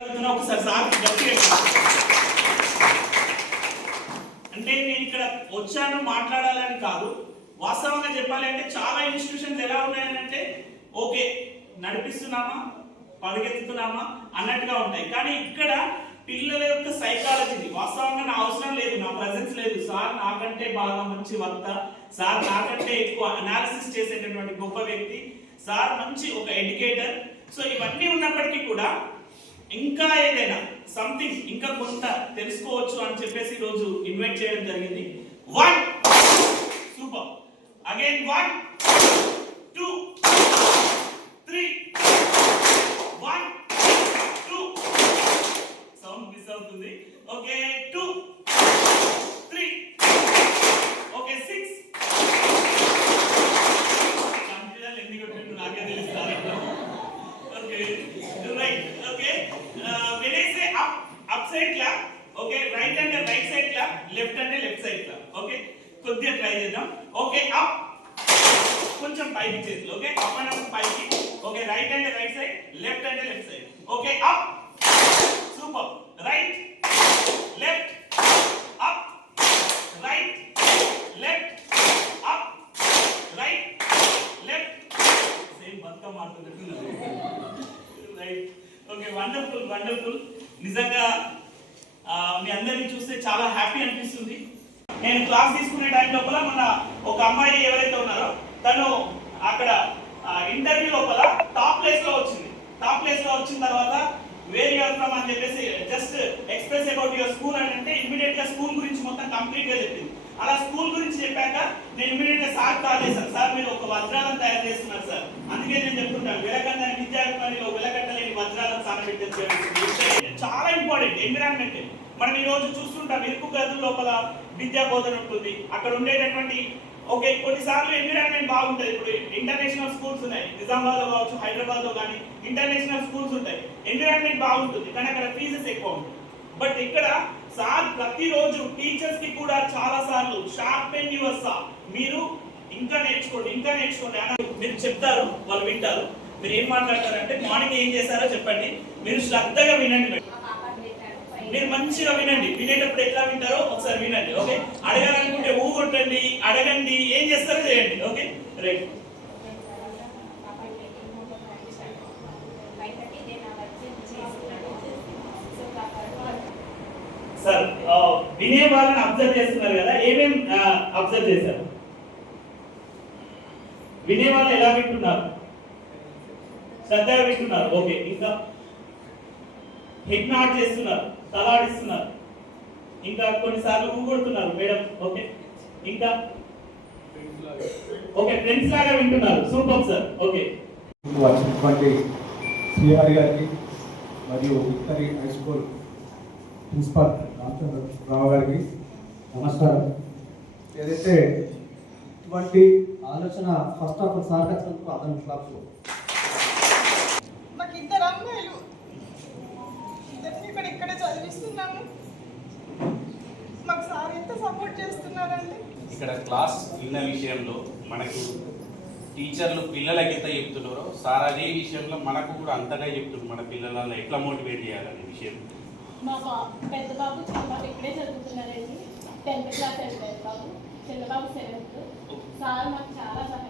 ఒకసారి సార్ అంటే నేను ఇక్కడ వచ్చాను మాట్లాడాలని కాదు, వాస్తవంగా చెప్పాలంటే చాలా ఇన్స్టిట్యూషన్స్ ఎలా ఉన్నాయనంటే ఓకే నడిపిస్తున్నామా పరుగెత్తుతున్నామా అన్నట్టుగా ఉంటాయి. కానీ ఇక్కడ పిల్లల యొక్క సైకాలజీని వాస్తవంగా నా అవసరం లేదు, నా ప్రజెన్స్ లేదు. సార్ నాకంటే బాగా మంచి వక్త, సార్ నాకంటే ఎక్కువ అనాలిసిస్ చేసేటటువంటి గొప్ప వ్యక్తి, సార్ మంచి ఒక ఎడ్యుకేటర్. సో ఇవన్నీ ఉన్నప్పటికీ కూడా ఇంకా ఏదైనా సంథింగ్ ఇంకా కొంత తెలుసుకోవచ్చు అని చెప్పేసి ఈరోజు ఇన్వైట్ చేయడం జరిగింది. 1 సూపర్ అగైన్ 1 2 3 1 2 సౌండ్ మిస్ అవుతుంది. ఓకే 2 3 ఓకే 6 కంప్లీట్ ఎన్ని కొట్టినట్టు నాకే తెలుస్తారు. Okay right okay when I say up side clap, okay, right and right side clap, left and left side clap, okay, కొద్దిగా ట్రై చేద్దాం. ఓకే అప్ కొంచెం పైకి చేతులు, ఓకే అప్ అండ్ అప్ పైకి, okay right and right side, left and left side, okay up super right left up right left up right left same Bathukamma ఆడుతున్నట్టు right. Okay wonderful wonderful. నిజంగా మీ అందరినీ చూస్తే చాలా హ్యాపీ అనిపిస్తుంది. నేను క్లాస్ తీసుకునే టైం లోపల మన ఒక అమ్మాయి ఎవరైతే ఉన్నారో తను అక్కడ ఇంటర్వ్యూ లోపల టాప్ ప్లేస్ లో వచ్చింది. టాప్ ప్లేస్ లో వచ్చిన తర్వాత వేర్ యూఆర్ ఫ్రమ్ అని చెప్పేసి just express about your school అని అంటే ఇమీడియట్ గా స్కూల్ గురించి మొత్తం కంప్లీట్ గా చెప్పింది. అలా స్కూల్ గురించి చెప్పాక నేను ఇమీడియట్ గా సార్ కాల్ చేశాను, సార్ మీరు ఒక వజ్రాలను తయారు చేస్తున్నారు సార్, అందుకే నేను చెప్తుంటాను వెలకన్న విద్యార్థులలో వెలకట్టలేని వజ్రాలను సానబెట్టే చాలా ఇంపార్టెంట్ ఎన్విరాన్మెంట్. మనం ఈ రోజు చూస్తుంటాం ఇరుకు గదుల లోపల విద్యా బోధన ఉంటుంది, అక్కడ ఉండేటటువంటి ఓకే కొన్నిసార్లు ఎన్విరాన్మెంట్ బాగుంటుంది. ఇప్పుడు ఇంటర్నేషనల్ స్కూల్స్ ఉన్నాయి, నిజామాబాద్ లో కావచ్చు హైదరాబాద్ లో కానీ ఇంటర్నేషనల్ స్కూల్స్ ఉంటాయి, ఎన్విరాన్మెంట్ బాగుంటుంది కానీ అక్కడ ఫీజెస్ ఎక్కువ ఉంటుంది. బట్ ఇక్కడ సార్ ప్రతిరోజు టీచర్స్ కి కూడా చాలా సార్లు షార్పెన్ యువర్ సా, మీరు ఇంకా నేర్చుకోండి ఇంకా నేర్చుకోండి అని మీరు చెప్తారు, వాళ్ళు వింటారు. మీరు ఏం మాట్లాడతారంటే మార్నింగ్ ఏం చేశారో చెప్పండి, మీరు శ్రద్ధగా వినండి, మీరు మంచిగా వినండి. వినేటప్పుడు ఎట్లా వింటారో ఒకసారి వినండి. ఓకే అడగాలనుకుంటే ఊ కొట్టండి, అడగండి, ఏం చేస్తారో చేయండి. Okay right sir. వినే వాళ్ళని అబ్జర్వ్ చేస్తున్నారు కదా, ఏమేం అబ్జర్వ్ చేశారు? వినే వాళ్ళు ఎలా వింటున్నారు? శ్రద్ధగా వింటున్నారు. ఓకే ఇంకా హెడ్ నాట్ చేస్తున్నారు, తలాడిస్తున్నారు, ఇంకా కొన్నిసార్లు ఊగొడుతున్నారు మేడం. ఓకే ఇంకా ఓకే ఫ్రెండ్స్ లాగా వింటున్నారు. Super sir. ఓకే వచ్చినటువంటి శ్రీహరి గారికి మరియు victory high school principal Ramachandra Rao గారికి నమస్కారం. ఏదైతే ఇటువంటి ఆలోచన ఫస్ట్ ఆఫ్ ఆల్ సార్ వచ్చినందుకు అతని క్లాప్స్. మాకు ఇద్దరు అమ్మాయిలు, ఇద్దరిని ఇక్కడ చదివిస్తున్నాము. మాకు సార్ ఎంత సపోర్ట్ చేస్తున్నారంటే ఇక్కడ క్లాస్ విన్న విషయంలో మనకు టీచర్లు పిల్లలకి ఎంత చెప్తున్నారో సార్ అదే విషయంలో మనకు కూడా అంతగా చెప్తున్నారు, మన పిల్లలను ఎట్లా మోటివేట్ చేయాలనే విషయం. మా పెద్ద బాబు చిన్న బాబు ఇక్కడే చదువుతున్నారండి. 10th క్లాస్ పెద్ద బాబు, చిన్న బాబు 7th. సార్ మాకు చాలా సహాయం